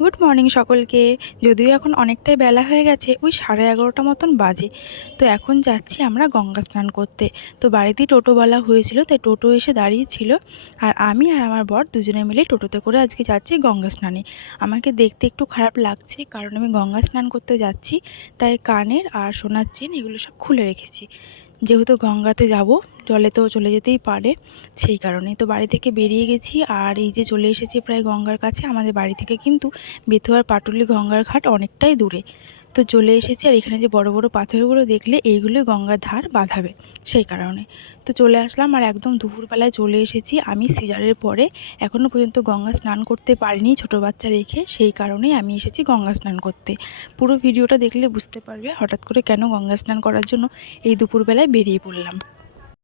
Good morning সকলকে। যদিও এখন অনেকটাই বেলা হয়ে গেছে, ওই সাড়ে এগারোটা মতন বাজে। তো এখন যাচ্ছি আমরা গঙ্গা স্নান করতে। তো বাড়িতেই টোটো বলা হয়েছিল, তাই টোটো এসে দাঁড়িয়েছিল। আর আমি আর আমার বর দুজনে মিলে টোটোতে করে আজকে যাচ্ছি গঙ্গা স্নানে। আমাকে দেখতে একটু খারাপ লাগছে, কারণ আমি গঙ্গা স্নান করতে যাচ্ছি, তাই কানের আর সোনার চেন এগুলো সব খুলে রেখেছি। যেহেতু গঙ্গাতে যাব, জলে তো চলে যেতেই পারে সেই কারণে। তো বাড়ি থেকে বেরিয়ে গেছি আর এই যে চলে এসেছি প্রায় গঙ্গার কাছে, আমাদের বাড়ি থেকে কিন্তু বেথুয়ার পাটুলি গঙ্গার ঘাট অনেকটাই দূরে। তো চলে এসেছি আর এখানে যে বড় বড় পাথরগুলো দেখলে এইগুলোই গঙ্গার ধার বাঁধাবে সেই কারণে। তো চলে আসলাম আর একদম দুপুরবেলায় চলে এসেছি। আমি সিজারের পরে এখনও পর্যন্ত গঙ্গা স্নান করতে পারিনি ছোটো বাচ্চা রেখে, সেই কারণেই আমি এসেছি গঙ্গা স্নান করতে। পুরো ভিডিওটা দেখলে বুঝতে পারবে হঠাৎ করে কেন গঙ্গা স্নান করার জন্য এই দুপুরবেলায় বেরিয়ে পড়লাম।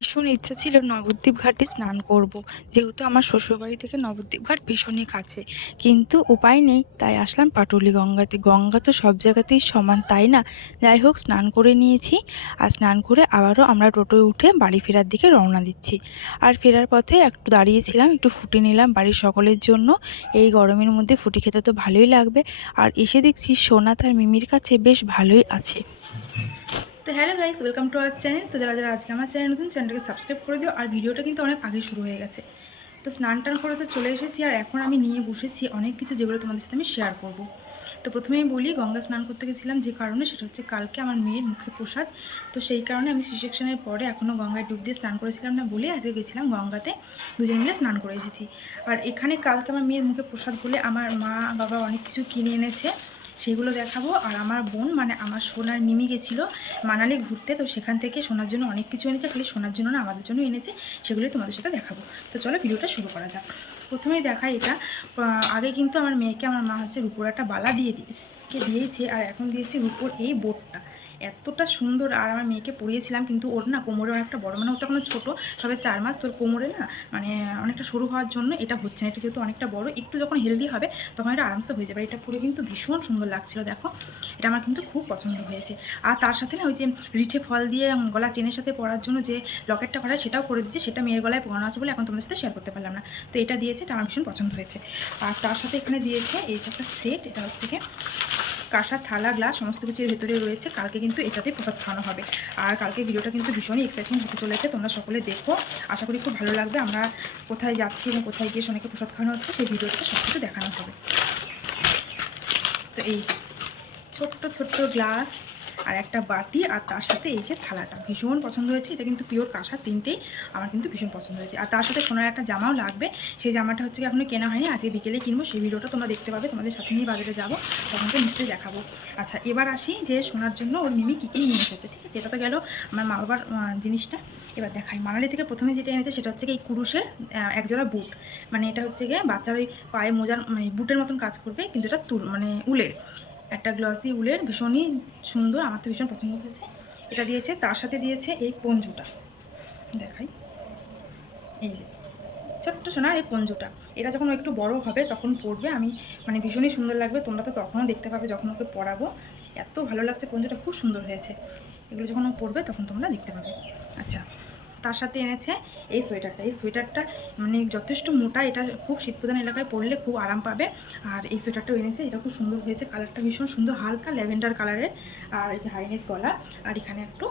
ভীষণ ইচ্ছা ছিল নবদ্বীপ ঘাটে স্নান করব। যেহেতু আমার শ্বশুরবাড়ি থেকে নবদ্বীপ ঘাট ভীষণই কাছে। কিন্তু উপায় নেই, তাই আসলাম পাটুলি গঙ্গাতে। গঙ্গা তো সব জায়গাতেই সমান, তাই না? যাই হোক, স্নান করে নিয়েছি। আর স্নান করে আবারও আমরা টোটোয় উঠে বাড়ি ফেরার দিকে রওনা দিচ্ছি। আর ফেরার পথে একটু দাঁড়িয়েছিলাম, একটু ফুটি নিলাম বাড়ির সকলের জন্য। এই গরমের মধ্যে ফুটি খেতে তো ভালোই লাগবে। আর এসে দেখছি সোনা তার মিমির কাছে বেশ ভালোই আছে। Hello guys, welcome to our channel. তো যারা যারা আজকে আমার চ্যানেল নতুন, চ্যানেলটাকে সাবস্ক্রাইব করে দিও। আর ভিডিওটা কিন্তু অনেক আগে শুরু হয়ে গেছে। তো স্নান টান করে তো চলে এসেছি, আর এখন আমি নিয়ে বসেছি অনেক কিছু যেগুলো তোমাদের সাথে আমি শেয়ার করব। তো প্রথমেই বলি, গঙ্গা স্নান করতে গেছিলাম যে কারণে, সেটা হচ্ছে কালকে আমার মেয়ের মুখে প্রসাদ। তো সেই কারণে আমি সি সেকশনের পরে এখনও গঙ্গায় ডুব দিয়ে স্নান করেছিলাম না বলে আজকে গেছিলাম গঙ্গাতে। দুজন মিলে স্নান করে এসেছি। আর এখানে কালকে আমার মেয়ের মুখে প্রসাদ বলে আমার মা, বাবা অনেক কিছু কিনে এনেছে। সেগুলো দেখাবো। আর আমার বোন মানে আমার সোনার মিমি গেছিল মানালি ঘুরতে, তো সেখান থেকে সোনার জন্য অনেক কিছু এনেছে, খালি সোনার জন্য না আমাদের জন্য এনেছে, সেগুলোই তোমাদের সাথে দেখাবো। তো চলো ভিডিওটা শুরু করা যাক। প্রথমেই দেখাই এটা আগে কিন্তু আমার মেয়েকে, আমার মা হচ্ছে রুপোর একটা বালা দিয়ে দিয়েছে, কে দিয়েছে, আর এখন দিয়েছি রুপোর এই বোর্ডটা এতটা সুন্দর আর আমার মেয়েকে পরিয়েছিলাম কিন্তু ওর না কোমরে অনেকটা বড় মানে ও এখনও ছোটো সবে চার মাস তোর কোমরে না মানে অনেকটা সরু হওয়ার জন্য এটা হচ্ছে না। এটা যেহেতু অনেকটা বড়, একটু যখন হেলদি হবে তখন এটা আরামসে হয়ে যাবে। এটা পরে কিন্তু ভীষণ সুন্দর লাগছিল, দেখো। এটা আমার কিন্তু খুব পছন্দ হয়েছে। আর তার সাথে না ওই যে রিঠে ফল দিয়ে গলা চেনের সাথে পরার জন্য যে লকেটটা করা সেটাও করে দিচ্ছে সেটা মেয়ের গলায় পরানো আছে বলে এখন তোমাদের সাথে শেয়ার করতে পারলাম না। তো এটা দিয়েছে, এটা আমার ভীষণ পছন্দ হয়েছে। আর তার সাথে এখানে দিয়েছে এই একটা সেট এটা হচ্ছে কি কাঁসা, থালা, গ্লাস, সমস্ত কিছুর ভেতরে রয়েছে। কালকে কিন্তু এটাতে প্রসাদ খাওয়ানো হবে। আর কালকে ভিডিওটা কিন্তু ভীষণই এক্সাইটমেন্ট হতে চলেছে। তোমরা সকলে দেখো। আশা করি খুব ভালো লাগবে। আমরা কোথায় যাচ্ছি এবং কোথায় গিয়ে সোনাকে প্রসাদ খাওয়ানো হচ্ছে, সেই ভিডিওটা সব কিছু দেখানো হবে। তো এই ছোট্ট ছোট্ট গ্লাস আর একটা বাটি আর তার সাথে এই যে থালাটা। ভীষণ পছন্দ হয়েছে এটা কিন্তু পিওর কাঁসা তিনটেই আমার কিন্তু ভীষণ পছন্দ হয়েছে। আর তার সাথে সোনার একটা জামাও লাগবে সেই জামাটা হচ্ছে কি এখনও কেনা হয়নি আজকে বিকেলে কিনবো সেই ভিডিওটা তোমরা দেখতে পাবে তোমাদের সাথে নিয়ে বাজারে যাব তখন তো নিশ্চয়ই দেখাবো। আচ্ছা এবার আসি যে সোনার জন্য ওর মিমি কী কী নিয়ে এসেছে ঠিক আছে? এটা তো গেল আমার মা বাবার জিনিসটা। এবার দেখাই মানালি থেকে প্রথমে যেটা এনেছে সেটা হচ্ছে এই কুরুশের আহ, একজোড়া বুট। মানে এটা হচ্ছে গিয়ে বাচ্চার ওই পায়ে মোজার মানে বুটের মতন কাজ করবে কিন্তু এটা তুল মানে উলের। একটা গ্লসি উলের ভীষণই সুন্দর, আমার তো ভীষণ পছন্দ হয়েছে। এটা দিয়েছে, তার সাথে দিয়েছে এই পঞ্জুটা। দেখাই। এই যে, ছোট্ট সোনা এই পঞ্জুটা। এটা যখন একটু বড় হবে, তখন পরবে। আমি মানে ভীষণই সুন্দর লাগবে। তোমরা তো তখনও দেখতে পাবে যখন ওকে পরাবো। এত ভালো লাগছে পঞ্জুটা, খুব সুন্দর হয়েছে। এগুলো যখন ও পরবে, তখন তোমরা দেখতে পাবে। আচ্ছা তার সাথে এনেছে এই সোয়েটারটা। এই সোয়েটারটা মানে যথেষ্ট মোটা, এটা খুব শীতপ্রধান এলাকায় পরলে খুব আরাম পাবে। আর এই সোয়েটারটাও এনেছে, এটা খুব সুন্দর হয়েছে, কালারটা ভীষণ সুন্দর, হালকা ল্যাভেন্ডার কালারের। আর এই যে হাইনেক গলা, আর এখানে একটু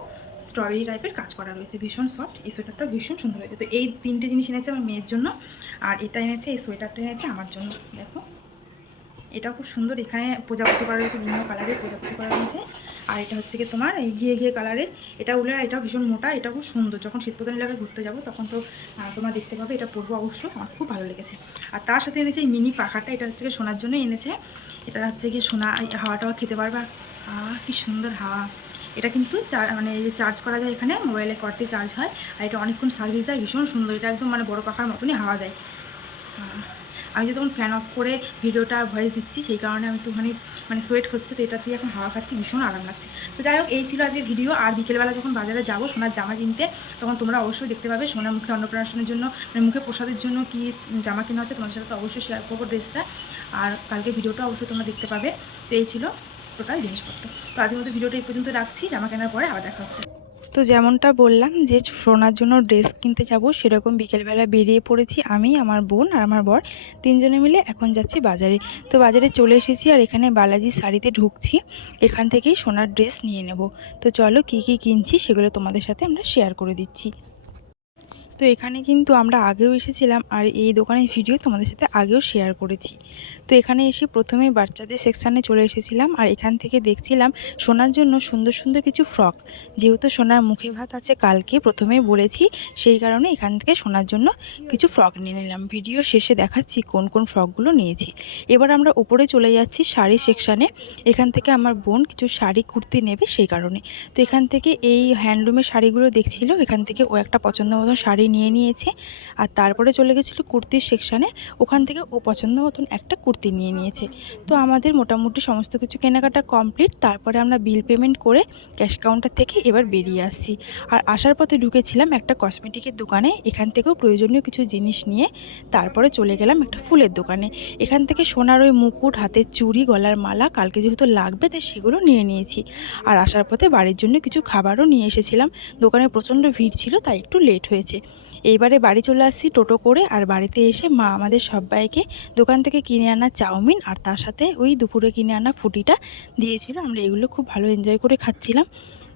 স্ট্রবেরি টাইপের কাজ করা রয়েছে, ভীষণ সফট। এই সোয়েটারটা ভীষণ সুন্দর হয়েছে। তো এই তিনটে জিনিস এনেছে আমার মেয়ের জন্য, আর এটা এনেছে, এই সোয়েটারটা এনেছে আমার জন্য, দেখো। এটা খুব সুন্দর, এখানে প্রজাপতি করা রয়েছে বিভিন্ন কালারের প্রজাপতি করা রয়েছে। আর এটা হচ্ছে কি তোমার এই ঘিয়ে ঘিয়ে কালারের এটা উলে এটা ভীষণ মোটা এটা খুব সুন্দর। যখন শীতপ্রধান এলাকায় ঘুরতে যাব, তখন তো তোমরা দেখতে পাবে, এটা পরবো অবশ্যই আমার খুব ভালো লেগেছে। আর তার সাথে এনেছে এই মিনি পাখাটা, এটা হচ্ছে কি সোনার জন্য এনেছে। এটা হচ্ছে কি সোনা হাওয়াটাও খেতে পারবে। আর কি সুন্দর হাওয়া। এটা কিন্তু চা- মানে চার্জ করা যায় এখানে মোবাইলে করতে চার্জ হয়। আর এটা অনেকক্ষণ সার্ভিস দেয়, ভীষণ সুন্দর। এটা একদম মানে বড় পাখার মতনই হাওয়া দেয়। আমি যে তখন ফ্যান অফ করে ভিডিওটা ভয়েস দিচ্ছি, সেই কারণে আমি একটুখানি মানে সোয়েট হচ্ছে, তো এটা দিয়ে এখন হাওয়া খাচ্ছি, ভীষণ আরাম লাগছে। তো যাই হোক, এই ছিল আজকের ভিডিও আর বিকেলবেলা যখন বাজারে যাব সোনার জামা কিনতে, তখন তোমরা অবশ্যই দেখতে পাবে সোনার মুখে অন্নপ্রাশনের জন্য মানে মুখে প্রসাদের জন্য কি জামা কেনা হচ্ছে, তোমাদের সাথে তো অবশ্যই শেয়ার করব ড্রেসটা আর কালকে ভিডিওটা অবশ্যই তোমরা দেখতে পাবে। তো এই ছিল টোটাল জিনিসপত্র। তো আজকের মতো ভিডিওটা এই পর্যন্ত রাখছি। জামা কেনার পরে আবার দেখা হচ্ছে। তো যেমনটা বললাম যে সোনার জন্য ড্রেস কিনতে যাব, সেরকম বিকেলবেলা বেরিয়ে পড়েছি আমি, আমার বোন আর আমার বর। তিনজনে মিলে এখন যাচ্ছি বাজারে। তো বাজারে চলে এসেছি আর এখানে বালাজি শাড়িতে ঢুকছি। এখান থেকেই সোনার ড্রেস নিয়ে নেব। তো চলো কি কি কিনছি সেগুলো তোমাদের সাথে আমরা শেয়ার করে দিচ্ছি। তো এখানে কিন্তু আমরা আগেও এসেছিলাম আর এই দোকানের ভিডিও তোমাদের সাথে আগেও শেয়ার করেছি। তো এখানে এসে প্রথমেই বাচ্চাদের সেকশানে চলে এসেছিলাম আর এখান থেকে দেখছিলাম সোনার জন্য সুন্দর সুন্দর কিছু ফ্রক যেহেতু সোনার মুখে ভাত আছে কালকে প্রথমেই বলেছি, সেই কারণে এখান থেকে সোনার জন্য কিছু ফ্রক নিয়ে নিলাম। ভিডিও শেষে দেখাচ্ছি কোন কোন ফ্রকগুলো নিয়েছি। এবার আমরা উপরে চলে যাচ্ছি শাড়ি সেকশানে এখান থেকে আমার বোন কিছু শাড়ি, কুর্তি নেবে সেই কারণে। তো এখান থেকে এই হ্যান্ডলুমের শাড়িগুলো দেখছিল, এখান থেকে ও একটা পছন্দ মতন শাড়ি নিয়ে নিয়েছে। আর তারপরে চলে গেছিল কুর্তির সেকশানে ওখান থেকে ও পছন্দ মতন একটা কুর্তি নিয়ে নিয়েছে। তো আমাদের মোটামুটি সমস্ত কিছু কেনাকাটা কমপ্লিট তারপরে আমরা বিল পেমেন্ট করে ক্যাশ কাউন্টার থেকে এবার বেরিয়ে আসছি। আর আসার পথে ঢুকেছিলাম একটা কসমেটিকের দোকানে। এখান থেকেও প্রয়োজনীয় কিছু জিনিস নিয়ে তারপরে চলে গেলাম একটা ফুলের দোকানে। এখান থেকে সোনার ওই মুকুট, হাতের চুড়ি, গলার মালা, কালকে যেহেতু লাগবে তাই সেগুলো নিয়ে নিয়েছি। আর আসার পথে বাড়ির জন্য কিছু খাবারও নিয়ে এসেছিলাম। দোকানে প্রচণ্ড ভিড় ছিল তাই একটু লেট হয়েছে। এইবারে বাড়ি চলে আসছি টোটো করে আর বাড়িতে এসে মা আমাদের সবাইকে দোকান থেকে কিনে আনা চাউমিন আর তার সাথে ওই দুপুরে কিনে আনা ফুটিটা দিয়েছিল। আমরা এগুলো খুব ভালো এনজয় করে খাচ্ছিলাম।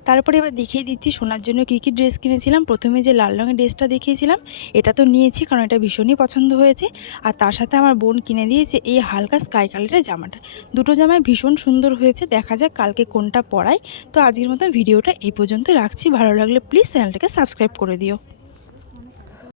তারপরে এবার দেখিয়ে দিচ্ছি শোনার জন্য কী কী ড্রেস কিনেছিলাম। প্রথমে যে লাল রঙের ড্রেসটা দেখিয়েছিলাম, এটা তো নিয়েছি কারণ এটা ভীষণই পছন্দ হয়েছে। আর তার সাথে আমার বোন কিনে দিয়েছে এই হালকা স্কাই কালারের জামাটা। দুটো জামায় ভীষণ সুন্দর হয়েছে, দেখা যাক কালকে কোনটা পরাই। তো আজকের মতো ভিডিওটা এই পর্যন্ত রাখছি। ভালো লাগলে প্লিজ চ্যানেলটাকে সাবস্ক্রাইব করে দিও।